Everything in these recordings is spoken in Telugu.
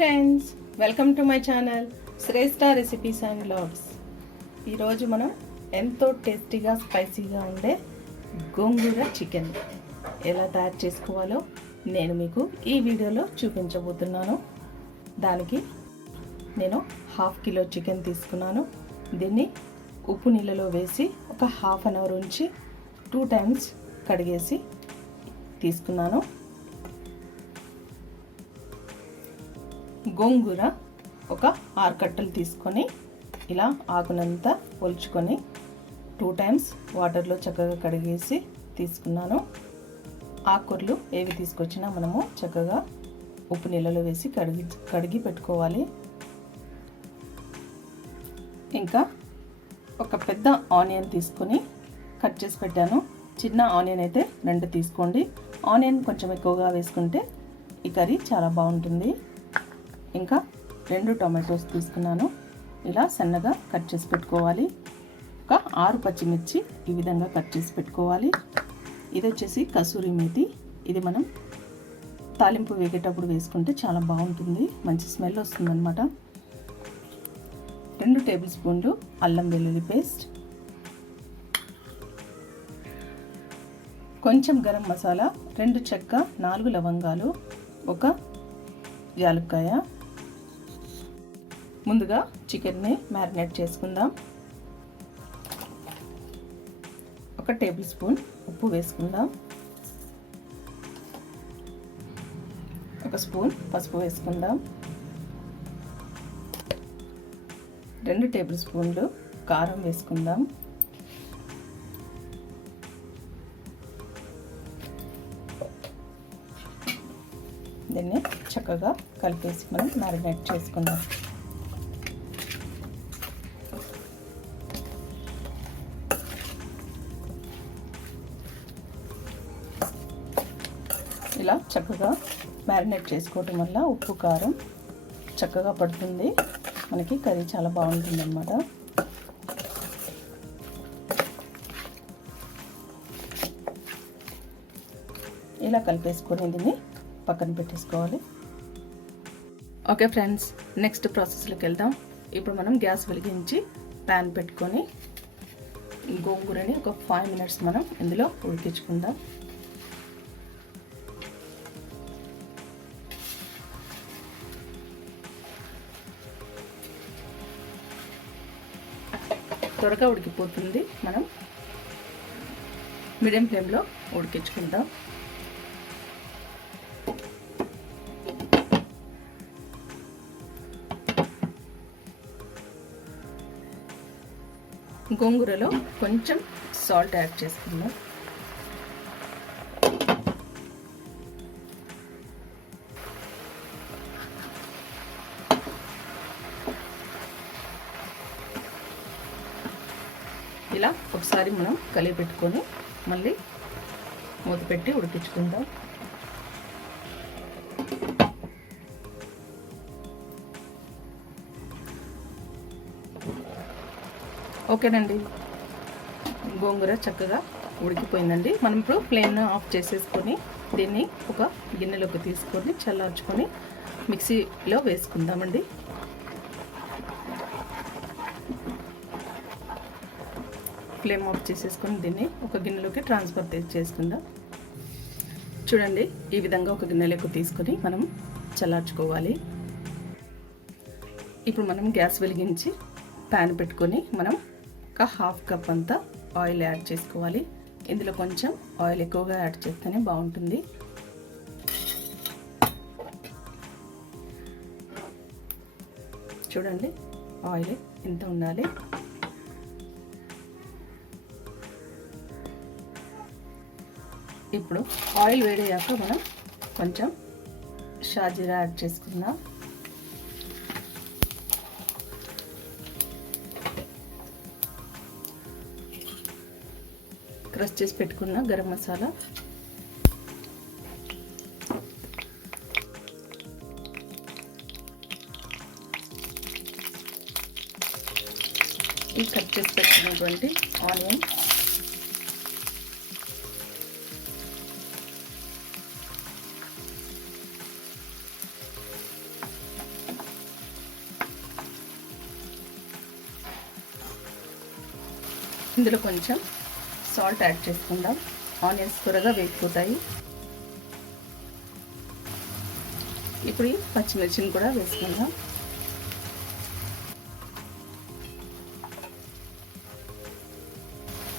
Friends, welcome to my channel Shreshta recipes and vlogs. ఈరోజు మనం ఎంతో టేస్టీగా స్పైసీగా ఉండే గోంగూర చికెన్ ఎలా తయారు చేసుకోవాలో నేను మీకు ఈ వీడియోలో చూపించబోతున్నాను. దానికి నేను 1/2 కిలో చికెన్ తీసుకున్నాను. దీన్ని ఉప్పు నీళ్ళలో వేసి ఒక హాఫ్ అన్ అవర్ ఉంచి 2 టైమ్స్ కడిగేసి తీసుకున్నాను. గోంగూర ఒక 6 కట్టలు తీసుకొని ఇలా ఆకునంతా ఒలుచుకొని 2 టైమ్స్ వాటర్లో చక్కగా కడిగేసి తీసుకున్నాను. ఆకుకూరలు ఏవి తీసుకొచ్చినా మనము చక్కగా ఉప్పు నీళ్ళలో వేసి కడిగి పెట్టుకోవాలి. ఇంకా ఒక పెద్ద ఆనియన్ తీసుకొని కట్ చేసి పెట్టాను. చిన్న ఆనియన్ అయితే 2 తీసుకోండి. ఆనియన్ కొంచెం ఎక్కువగా వేసుకుంటే ఈ కర్రీ చాలా బాగుంటుంది. ఇంకా 2 టొమాటోస్ తీసుకున్నాను. ఇలా సన్నగా కట్ చేసి పెట్టుకోవాలి. ఒక 6 పచ్చిమిర్చి ఈ విధంగా కట్ చేసి పెట్టుకోవాలి. ఇది వచ్చేసి కసూరి మేతి. ఇది మనం తాలింపు వేగేటప్పుడు వేసుకుంటే చాలా బాగుంటుంది, మంచి స్మెల్ వస్తుంది అన్నమాట. 2 టేబుల్ స్పూన్లు అల్లం వెల్లుల్లి పేస్ట్, కొంచెం గరం మసాలా, 2 చెక్క, 4 లవంగాలు, ఒక యాలక్కాయ. ముందుగా చికెన్ని మ్యారినేట్ చేసుకుందాం. 1 టేబుల్ స్పూన్ ఉప్పు వేసుకుందాం. 1 స్పూన్ పసుపు వేసుకుందాం. 2 టేబుల్ స్పూన్లు కారం వేసుకుందాం. దీన్ని చక్కగా కలిపేసి మనం మ్యారినేట్ చేసుకుందాం. ఇలా చక్కగా మ్యారినేట్ చేసుకోవటం వల్ల ఉప్పు కారం చక్కగా పడుతుంది, మనకి కర్రీ చాలా బాగుంటుంది అన్నమాట. ఇలా కలిపేసుకొని దీన్ని పక్కన పెట్టేసుకోవాలి. ఓకే ఫ్రెండ్స్, నెక్స్ట్ ప్రాసెస్లోకి వెళ్దాం. ఇప్పుడు మనం గ్యాస్ వెలిగించి ప్యాన్ పెట్టుకొని గోంగూరని ఒక 5 మినిట్స్ మనం ఇందులో ఉడికించుకుందాం. త్వరగా ఉడికిపోతుంది, మనం మీడియం ఫ్లేమ్లో ఉడికించుకుందాం. గోంగూరలో కొంచెం సాల్ట్ యాడ్ చేసుకుందాం. ఇలా ఒకసారి మనం కలిపి పెట్టుకొని మళ్ళీ మూత పెట్టి ఉడికించుకుందాం. ఓకేనండి, గోంగూర చక్కగా ఉడికిపోయిందండి. మనం ఇప్పుడు ఫ్లేమ్ను ఆఫ్ చేసేసుకొని దీన్ని ఒక గిన్నెలోకి తీసుకొని చల్లార్చుకొని మిక్సీలో వేసుకుందామండి. ఫ్లేమ్ ఆఫ్ చేసేసుకొని దీన్ని ఒక గిన్నెలోకి ట్రాన్స్ఫర్ చేసుకుందాం. చూడండి, ఈ విధంగా ఒక గిన్నెలోకి తీసుకొని మనం చల్లార్చుకోవాలి. ఇప్పుడు మనం గ్యాస్ వెలిగించి ప్యాన్ పెట్టుకొని మనం ఒక 1/2 కప్ అంతా ఆయిల్ యాడ్ చేసుకోవాలి. ఇందులో కొంచెం ఆయిల్ ఎక్కువగా యాడ్ చేస్తేనే బాగుంటుంది. చూడండి, ఆయిల్ ఎంత ఉండాలి. ఇప్పుడు ఆయిల్ వేడయ్యాక మనం కొంచెం షాజీరా యాడ్ చేసుకుందాం. క్రష్ చేసి పెట్టుకున్న గరం మసాలా, ఈ కట్ చేసి పెట్టుకున్నటువంటి ఆనియన్, ఇందులో కొంచెం సాల్ట్ యాడ్ చేసుకుందాం. ఆనియన్స్ త్వరగా వేగిపోతాయి. ఇప్పుడు ఈ పచ్చిమిర్చిని కూడా వేసుకుందాం.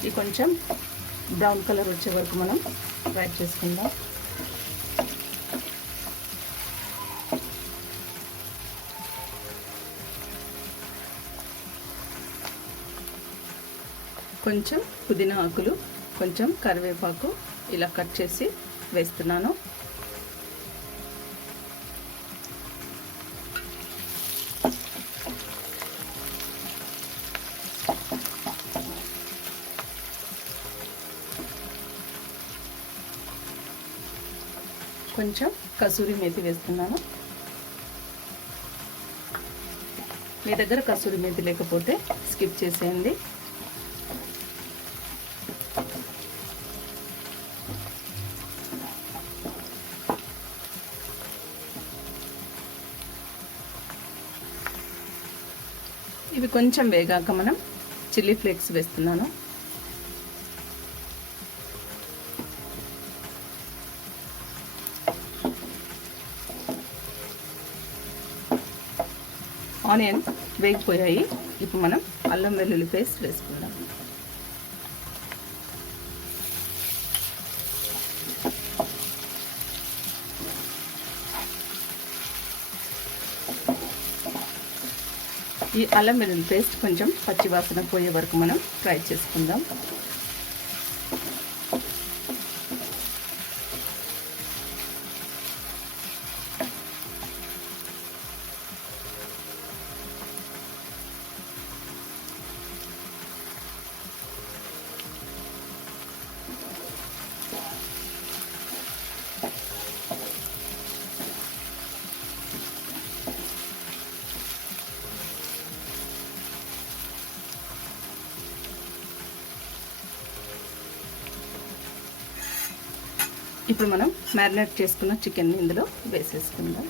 ఇది కొంచెం బ్రౌన్ కలర్ వచ్చే వరకు మనం ఫ్రై చేసుకుందాం. కొంచెం పుదీనా ఆకులు, కొంచెం కరివేపాకు ఇలా కట్ చేసి వేస్తున్నాను. కొంచెం కసూరి మేతి వేస్తున్నాను. మీ దగ్గర కసూరి మేతి లేకపోతే స్కిప్ చేసేయండి. ఇవి కొంచెం వేగాక మనం చిల్లీ ఫ్లేక్స్ వేస్తున్నాను. ఆనియన్ వేగిపోయాయి. ఇప్పుడు మనం అల్లం వెల్లుల్లి పేస్ట్ వేసుకుందాం. ఈ అల్లం వెల్లుల్లి పేస్ట్ కొంచెం పచ్చివాసన పోయే వరకు మనం ఫ్రై చేసుకుందాం. ఇప్పుడు మనం మ్యారినేట్ చేసుకున్న చికెన్ని ఇందులో వేసేసుకుందాం.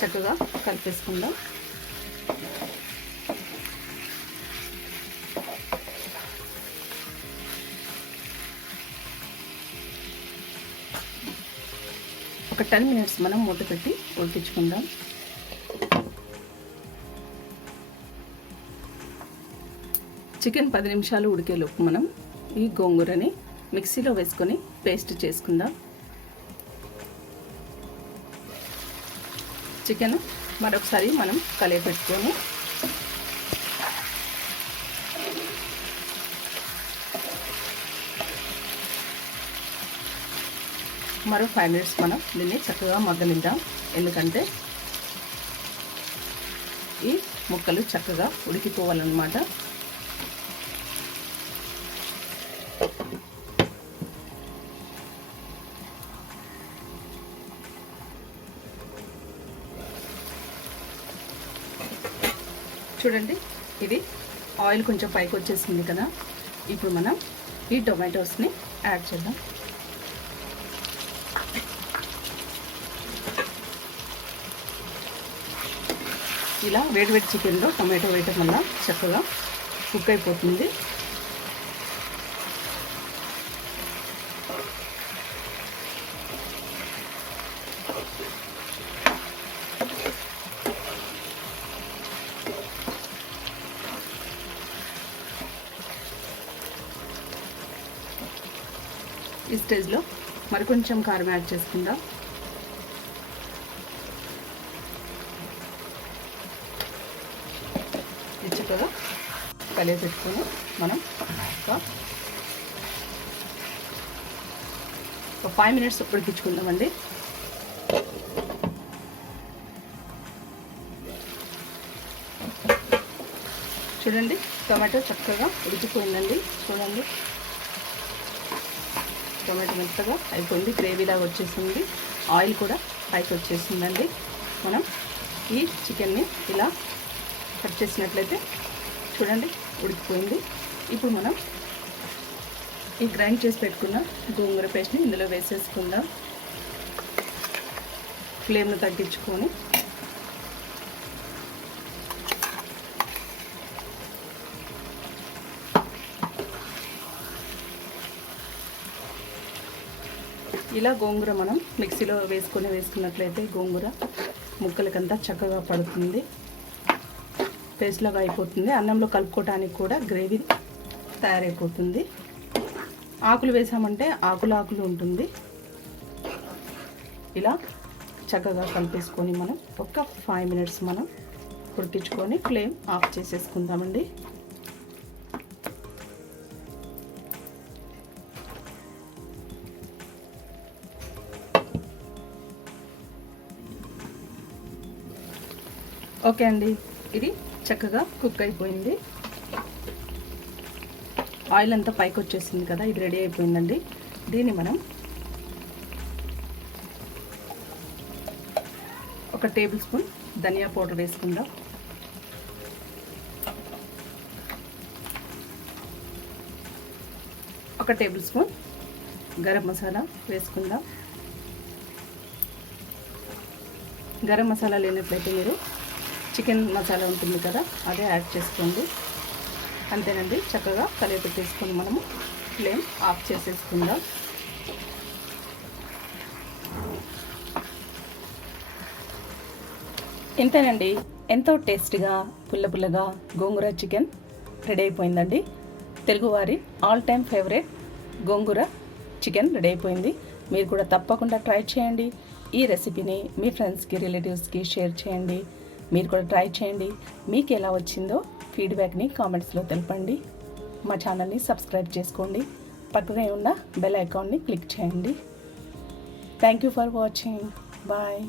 చక్కగా కలిపేసుకుందాం. ఒక 10 మినిట్స్ మనం మూత పెట్టి ఉడికించుకుందాం. చికెన్ 10 నిమిషాలు ఉడికేలోపు మనం ఈ గోంగూరని మిక్సీలో వేసుకొని పేస్ట్ చేసుకుందాం. చికెన్ మరొకసారి మనం కలియపెట్టుకొని మరో 5 మినిట్స్ మనం దీన్ని చక్కగా మగ్గనిద్దాం. ఎందుకంటే ఈ ముక్కలు చక్కగా ఉడికిపోవాలన్నమాట. చూడండి, ఇది ఆయిల్ కొంచెం పైకి వచ్చేసింది కదా. ఇప్పుడు మనం ఈ టొమాటోస్ని యాడ్ చేద్దాం. ఇలా వేడివేడి చికెన్లో టొమాటో వేయటం వల్ల చక్కగా కుక్ అయిపోతుంది. ఈ స్టేజ్లో మరి కొంచెం కారం యాడ్ చేసుకుందాం. చక్కగా కలిపి పెట్టుకొని మనం ఒక 5 మినిట్స్ ఉడికించుకుందామండి. చూడండి, టమాటో చక్కగా ఉడికిపోయిందండి. చూడండి, టమాటో మెత్తగా అయిపోయింది, గ్రేవీలాగా వచ్చేసింది. ఆయిల్ కూడా పైకి వచ్చేసిందండి. మనం ఈ చికెన్ని ఇలా కట్ చేసినట్లయితే చూడండి ఉడికిపోయింది. ఇప్పుడు మనం ఈ గ్రైండ్ చేసి పెట్టుకున్న గోంగూర పేస్ట్ని ఇందులో వేసేసుకుందాం. ఫ్లేమ్ను తగ్గించుకొని ఇలా గోంగూర మనం మిక్సీలో వేసుకున్నట్లయితే గోంగూర ముక్కలకంతా చక్కగా పడుతుంది, పేస్ట్లాగా అయిపోతుంది. అన్నంలో కలుపుకోవడానికి కూడా గ్రేవీ తయారైపోతుంది. ఆకులు వేసామంటే ఆకులు ఉంటుంది. ఇలా చక్కగా కలిపేసుకొని మనం ఒక 5 మినిట్స్ మనం ఉడికించుకొని ఫ్లేమ్ ఆఫ్ చేసేసుకుందామండి. ఓకే అండి, ఇది చక్కగా కుక్ అయిపోయింది. ఆయిల్ అంతా పైకి వచ్చేసింది కదా, ఇది రెడీ అయిపోయిందండి. దీన్ని మనం ఒక టేబుల్ స్పూన్ ధనియా పౌడర్ వేసుకుందాం. ఒక టేబుల్ స్పూన్ గరం మసాలా వేసుకుందాం. గరం మసాలా లేనట్లయితే మీరు చికెన్ మసాలా ఉంటుంది కదా, అదే యాడ్ చేసుకోండి. అంతేనండి, చక్కగా కలిపెట్టేసుకొని మనము ఫ్లేమ్ ఆఫ్ చేసేసుకుందాం. ఇంతేనండి, ఎంతో టేస్టీగా పుల్లగా గోంగూర చికెన్ రెడీ అయిపోయిందండి. తెలుగువారి ఆల్ టైమ్ ఫేవరెట్ గోంగూర చికెన్ రెడీ అయిపోయింది. మీరు కూడా తప్పకుండా ట్రై చేయండి. ఈ రెసిపీని మీ ఫ్రెండ్స్కి, రిలేటివ్స్కి షేర్ చేయండి. మీరు కూడా ట్రై చేయండి. మీకు ఎలా వచ్చిందో ఫీడ్బ్యాక్ని కామెంట్స్లో తెలపండి. మా ఛానల్ని సబ్స్క్రైబ్ చేసుకోండి. పక్కనే ఉన్న బెల్ ఐకాన్ని క్లిక్ చేయండి. Thank you for watching. Bye.